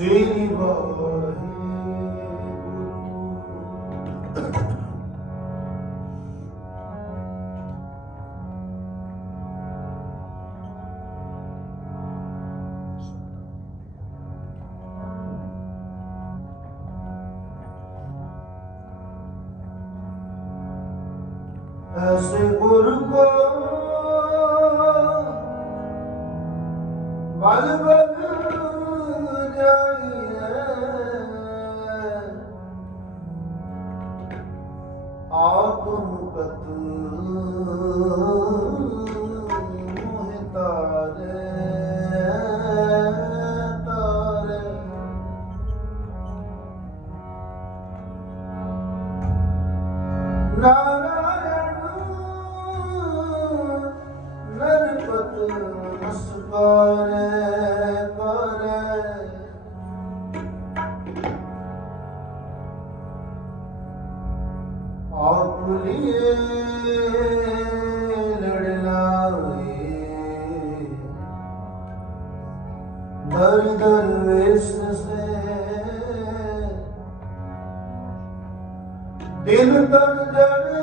ਸ੍ਰੀ ਦਿਲ ਤਨ ਜਣੇ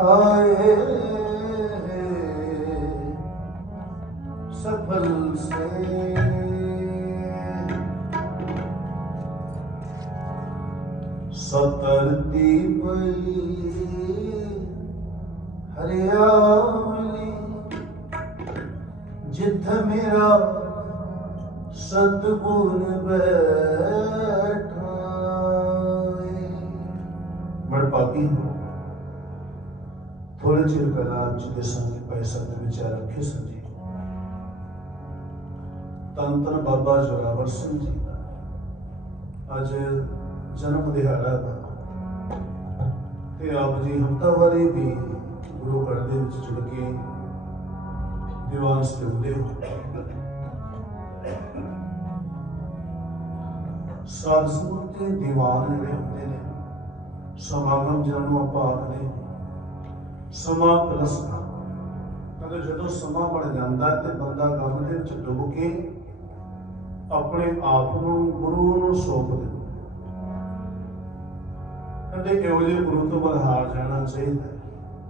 ਆਏ ਸਫਲ ਸਤਗੁਰ ਬੈਠਾ ਏ। ਹੋ। ਥੋੜੇ ਚਿਰ ਪਹਿਲਾਂ ਅੱਜ ਦੇ ਸੰਗ ਪੈ ਸਕਦੇ ਵਿਚਾਰ ਰੱਖੇ ਸਨ ਤਨ ਤਨ ਬਾਬਾ ਜੋਰਾਵਰ ਸਿੰਘ ਜੀ ਦਾ। ਅੱਜ ਜਨਮ ਦਿਹਾੜਾ ਦਾ। ਤੇ ਆਪ ਜੀ ਹਫਤਾਵਾਰੀ ਵੀ ਗੁਰੂ ਘਰ ਦੇ ਵਿੱਚ ਜੁੜ ਕੇ ਦੀਵਾਨ ਸਜਦੇ ਹੋ। ਸਾਧ ਸੰਗਤ ਦੇ ਦੀਵਾਨ ਜਿਹੜੇ ਹੁੰਦੇ ਨੇ ਸਮਾਗਮ ਜਿਹਨਾਂ ਨੂੰ ਆਪਾਂ ਆਖਦੇ ਹਾਂ, ਸਮਾਂ ਕਹਿੰਦੇ ਜਦੋਂ ਸਮਾਂ ਬਣ ਜਾਂਦਾ ਤੇ ਬੰਦਾ ਕੰਮ ਦੇ ਵਿੱਚ ਡੁੱਬ ਕੇ ਆਪਣੇ ਆਪ ਨੂੰ ਗੁਰੂ ਨੂੰ ਸੌਂਪ ਦਿੰਦਾ ਕਹਿੰਦੇ ਇਹੋ ਜਿਹੇ ਗੁਰੂ ਤੋਂ ਬਲਹਾਰ ਜਾਣਾ ਚਾਹੀਦਾ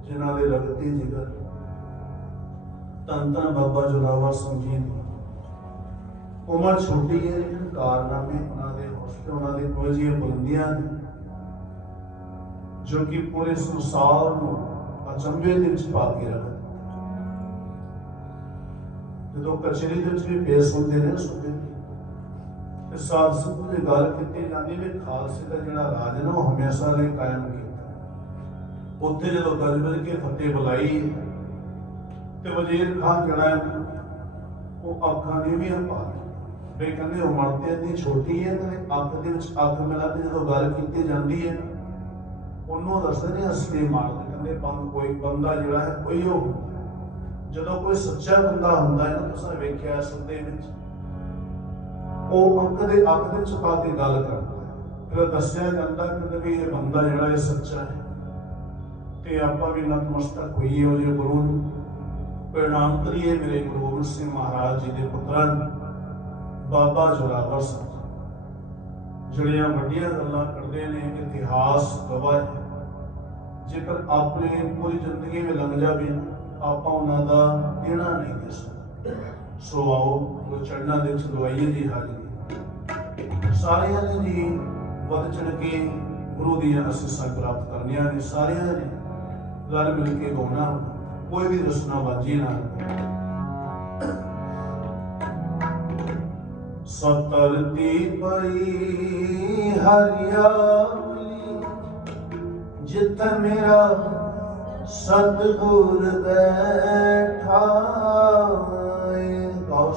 ਜਿਨ੍ਹਾਂ ਦੇ ਰਗਤੀ ਜਿਗਰ। ਧੰਨ ਧੰਨ ਬਾਬਾ ਜੋਰਾਵਰ ਸਿੰਘ ਜੀ ਉਮਰ ਛੋਟੀ ਹੈ ਲੇਕਿਨ ਕਾਰਨਾਮੇ ਉਹਨਾਂ ਦੇ ਹੌਸਲੇ ਉਹਨਾਂ ਦੇ ਕੋਈ ਜਿਹੀਆਂ ਬੁਲੰਦੀਆਂ ਜੋ ਕਿ ਪੂਰੇ ਸੰਸਾਰ ਨੂੰ ਅਚੰਭੇ ਦੇ ਵਿੱਚ ਪਾ ਕੇ ਰੱਖ ਜਦੋਂ ਕਚਹਿਰੀ ਦੇ ਵਿੱਚ ਵੀ ਪੇਸ਼ ਹੁੰਦੇ ਨੇ ਸੁਣਦੇ ਤੇ ਸਾਧ ਸੰਗਤ ਦੀ ਗੱਲ ਕੀਤੀ ਜਾਂਦੀ ਵੀ ਖਾਲਸੇ ਦਾ ਜਿਹੜਾ ਰਾਜ ਹੈ ਨਾ, ਉਹ ਹਮੇਸ਼ਾ ਲਈ ਕਾਇਮ ਕੀਤਾ। ਉੱਥੇ ਜਦੋਂ ਗੱਜ ਵੱਜ ਕੇ ਫਤਿਹ ਬੁਲਾਈ ਤੇ ਵਜ਼ੀਰ ਖਾਨ ਜਿਹੜਾ ਉਹ ਅੱਖਾਂ ਦੀ ਵੀ ਪਾ ਵੇ ਕਹਿੰਦੇ ਉਮਰ ਤੇ ਇੰਨੀ ਛੋਟੀ ਹੈ ਤੇ ਅੱਖ ਦੇ ਵਿੱਚ ਅੱਖ ਮਿਲਾ ਕੇ ਜਦੋਂ ਗੱਲ ਕੀਤੀ ਜਾਂਦੀ ਹੈ ਉਹਨੂੰ ਦੱਸਦੇ ਨੇ ਅਸਲੀ ਮਾਰਦੇ ਕਹਿੰਦੇ ਬੰਦ ਕੋਈ ਬੰਦਾ ਜਿਹੜਾ ਹੈ ਕੋਈ ਉਹ ਜਦੋਂ ਕੋਈ ਸੱਚਾ ਬੰਦਾ ਹੁੰਦਾ ਹੈ ਨਾ ਤੁਸੀਂ ਵੇਖਿਆ ਇਸ ਦੇ ਵਿੱਚ ਉਹ ਅੱਖ ਦੇ ਅੱਖ ਦੇ ਵਿੱਚ ਕੇ ਗੱਲ ਕਰਦਾ ਫਿਰ ਦੱਸਿਆ ਜਾਂਦਾ ਕਿ ਵੀ ਇਹ ਬੰਦਾ ਜਿਹੜਾ ਇਹ ਸੱਚਾ ਹੈ। ਤੇ ਆਪਾਂ ਵੀ ਨਤਮਸਤਕ ਹੋਈਏ ਉਹ ਗੁਰੂ ਨੂੰ। ਪ੍ਰਣਾਮ ਕਰੀਏ ਮੇਰੇ ਗੁਰੂ ਗੋਬਿੰਦ ਸਿੰਘ ਮਹਾਰਾਜ ਜੀ ਦੇ ਪੁੱਤਰਾਂ ਨੂੰ, ਬਾਬਾ ਜੋਰਾਵਰ ਸਿੰਘ ਜਿਹੜੀਆਂ ਵੱਡੀਆਂ ਗੱਲਾਂ ਕਰਦੇ ਨੇ, ਇਤਿਹਾਸ ਗਵਾਹ ਹੈ। ਜੇਕਰ ਆਪਣੀ ਪੂਰੀ ਜ਼ਿੰਦਗੀ ਵਿੱਚ ਲੰਘ ਜਾਵੇ, ਆਪਾਂ ਉਹਨਾਂ ਦਾ ਦੇਣਾ ਨਹੀਂ ਦੇ ਸਕਦੇ। ਸੋ ਆਓ ਉਹ ਚੜਨਾ ਦੇ ਵਿੱਚ ਲਵਾਈਏ ਹਾਜ਼ਰੀ ਸਾਰਿਆਂ ਨੇ ਜੀ ਵੱਧ ਚੜ ਕੇ ਗੁਰੂ ਦੀਆਂ ਅਸੀਸਾਂ ਪ੍ਰਾਪਤ ਕਰਨੀਆਂ ਨੇ, ਸਾਰਿਆਂ ਨੇ ਰਲ ਮਿਲ ਕੇ ਗਾਉਣਾ। ਕੋਈ ਵੀ ਰਸਨਾ ਬਾਜੀ ਨਾ ਸਤਰਤੀ ਪਈ ਹਰਿਆਵਲੀ, ਜਿੱਥੇ ਮੇਰਾ ਸਤਿਗੁਰ ਬੈਠਾ ਏ। ਗਾਓ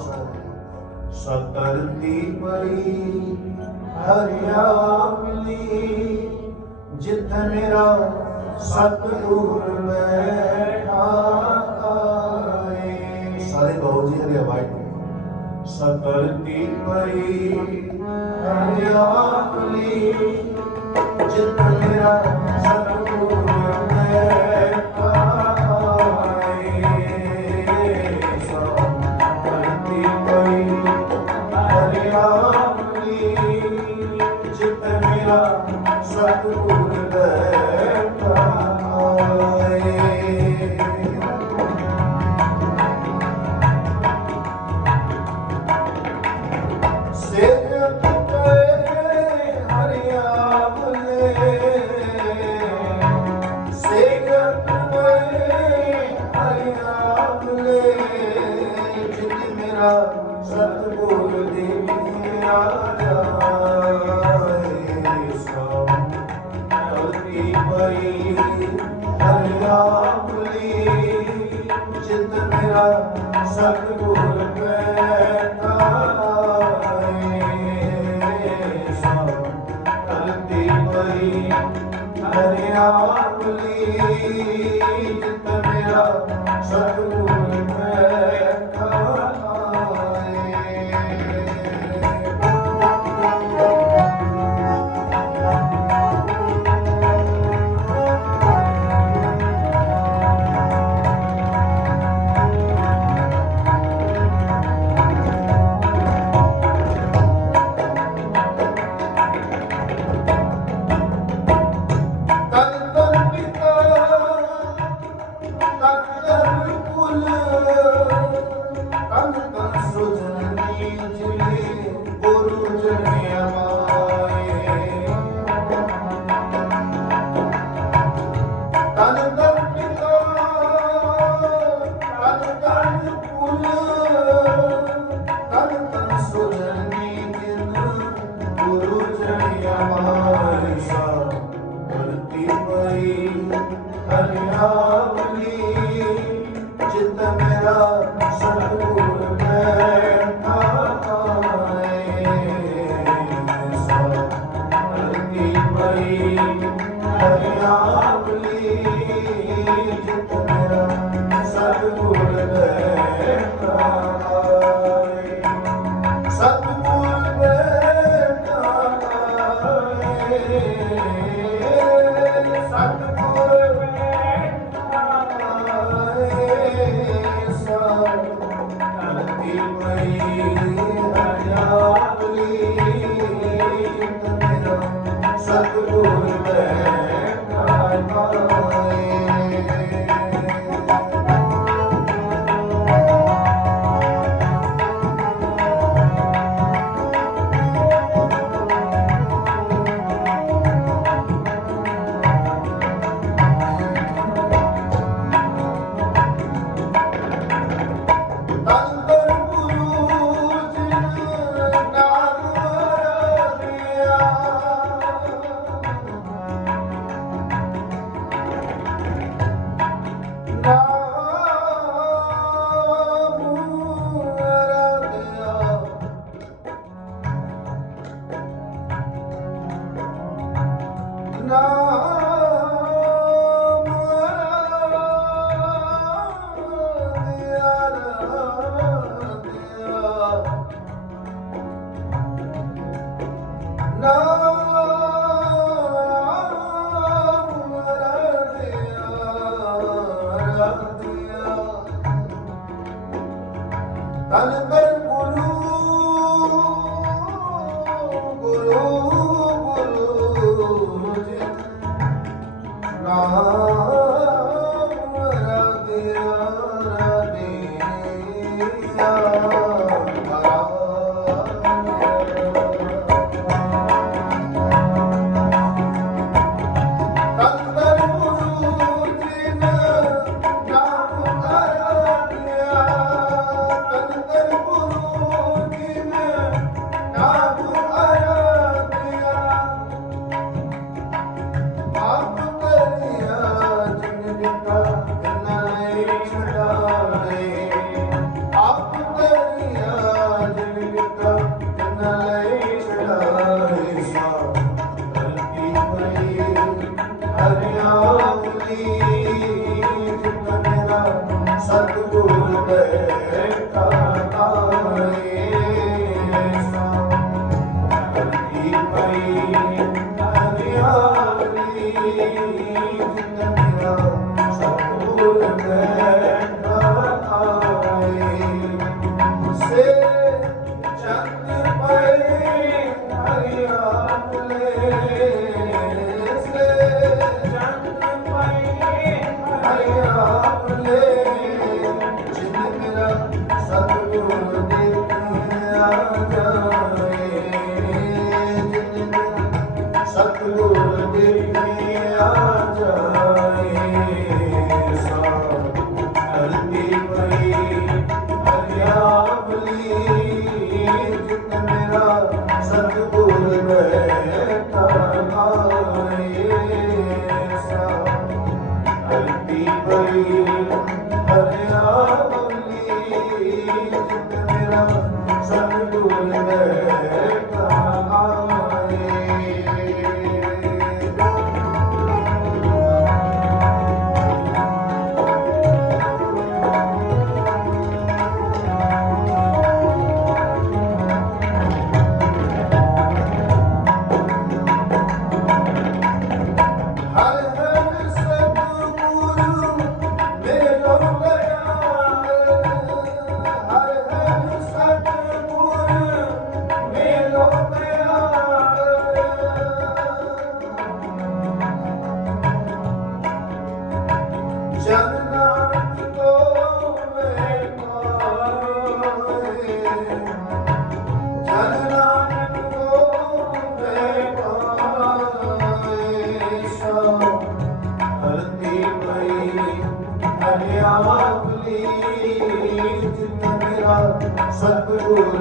ਸਤਰਤੀ ਪਈ ਹਰਿਆਵਲੀ, ਜਿੱਥ ਮੇਰਾ ਸਤਿਗੁਰ ਬੈਠਾ ਸਾਰੇ ਗਾਓ ਜੀ ਹਰਿਆਵਾਈ ਸਕਰਤੀ ਪਈ? ਹਰਿਆ ਕਲੀ ਜਿਤ ਮੇਰਾ ਸਤਿਗੁਰ ਪਈ? ਹਰਿਆ ਕਲੀ ਜਿਤ ਮੇਰਾ الْخَيْرِ ਗੁਰੂ ਚਰਨਿਆ ਮਾਰਿਸਾ ਧਰਤੀ ਪਈ ਹਰਿਆ Dale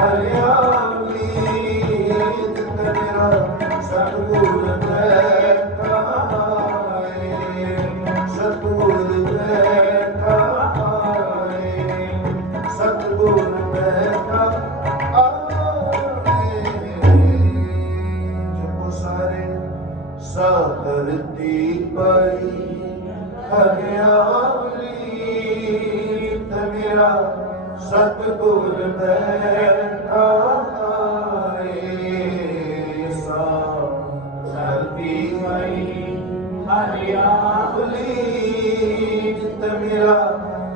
हरियाली मेरा सतगुरु ਲਿਆ ਬੁਲੀ ਜਿਤ ਮੇਰਾ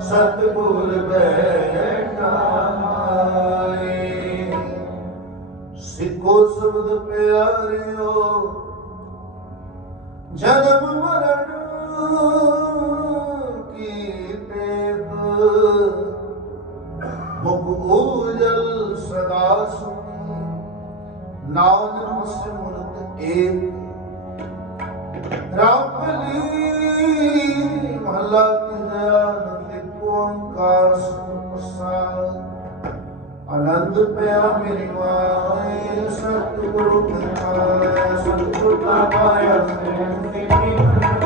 ਸਤਗੁਰ ਬੈਠਾ ਆਏ ਸਿੱਖੋ ਸਬਦ ਪਿਆਰਿਓ, ਜਨਮ ਮਰਨ ਕੀ ਪੇਬ ਮੁਖ ਉਜਲ ਸਦਾ ਸੁਣ ਨਾਉ ਨਮਸ ਮੁਰਤ ਏਕ। ਰੱਬ ਲਈ ਮਲਕ ਜਾਨ ਇੱਕ ਓੰਕਾਰ ਸੁਪਸਾਦ ਆਨੰਦ ਪਿਆ ਮੇਰੀ ਮਾਏ ਸਤਿਗੁਰੂ ਕਾ ਸਤਿਗੁਰ ਦਾ ਪਾਇਆ ਸੇ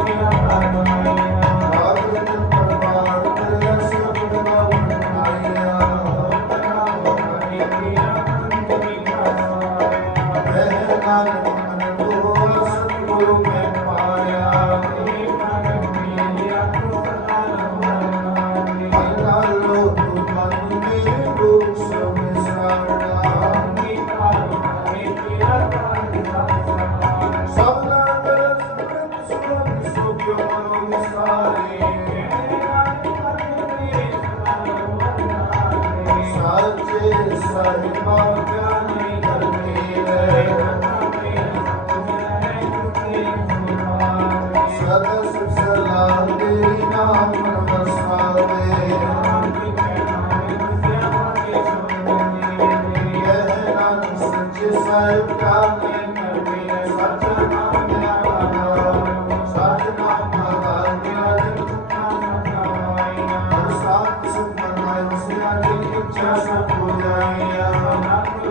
Just Chasa Pudaya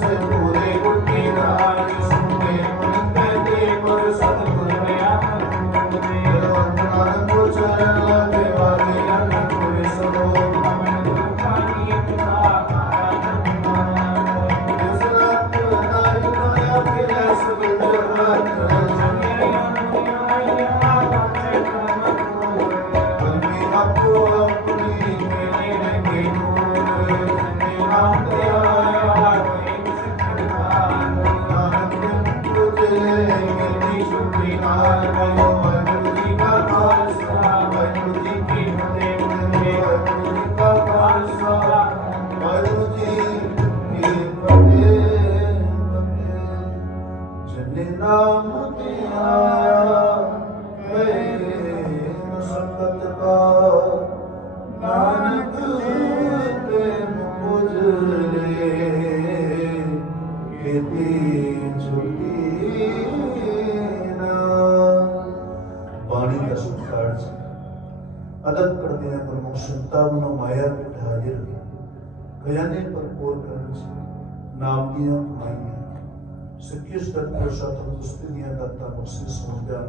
Thank you. ਸੀ। ਅਦਬ ਕਰਦੇ ਆ ਪ੍ਰਮੁਖ ਨੂੰ ਮਾਇਆ ਵਿੱਚ ਹਾਜ਼ਰ ਖਜ਼ਾਨੇ ਪਰ ਕੋਰ ਕਰਨ ਸੀ। ਨਾਮ ਦੀਆਂ ਮਾਈਆਂ ਸਿੱਖੀ ਸਤਿਗੁਰ ਸਤਿਗੁਰ ਉਸਤੀ ਦੀਆਂ ਦਾਤਾ ਬਖਸ਼ਿਸ਼ ਹੋ ਗਿਆ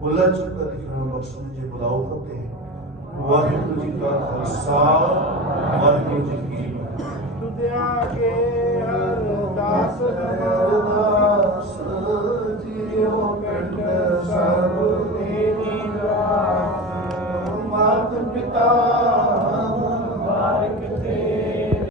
ਬੁਲਾ ਚੁੱਕਾ ਦਿਖਣਾ ਬਖਸ਼ਣ ਜੇ ਬੁਲਾਓ ਫਤਿਹ। ਵਾਹਿਗੁਰੂ ਜੀ ਕਾ ਖਾਲਸਾ। ਵਾਹਿਗੁਰੂ ਜੀ ਕੀ ਤੁਧਿਆ ਕੇ ਹਰ ਦਾਸ ਹਰ ਦਾਸ ਜੀਉ ਕੰਡ ਸਰਬ cantar.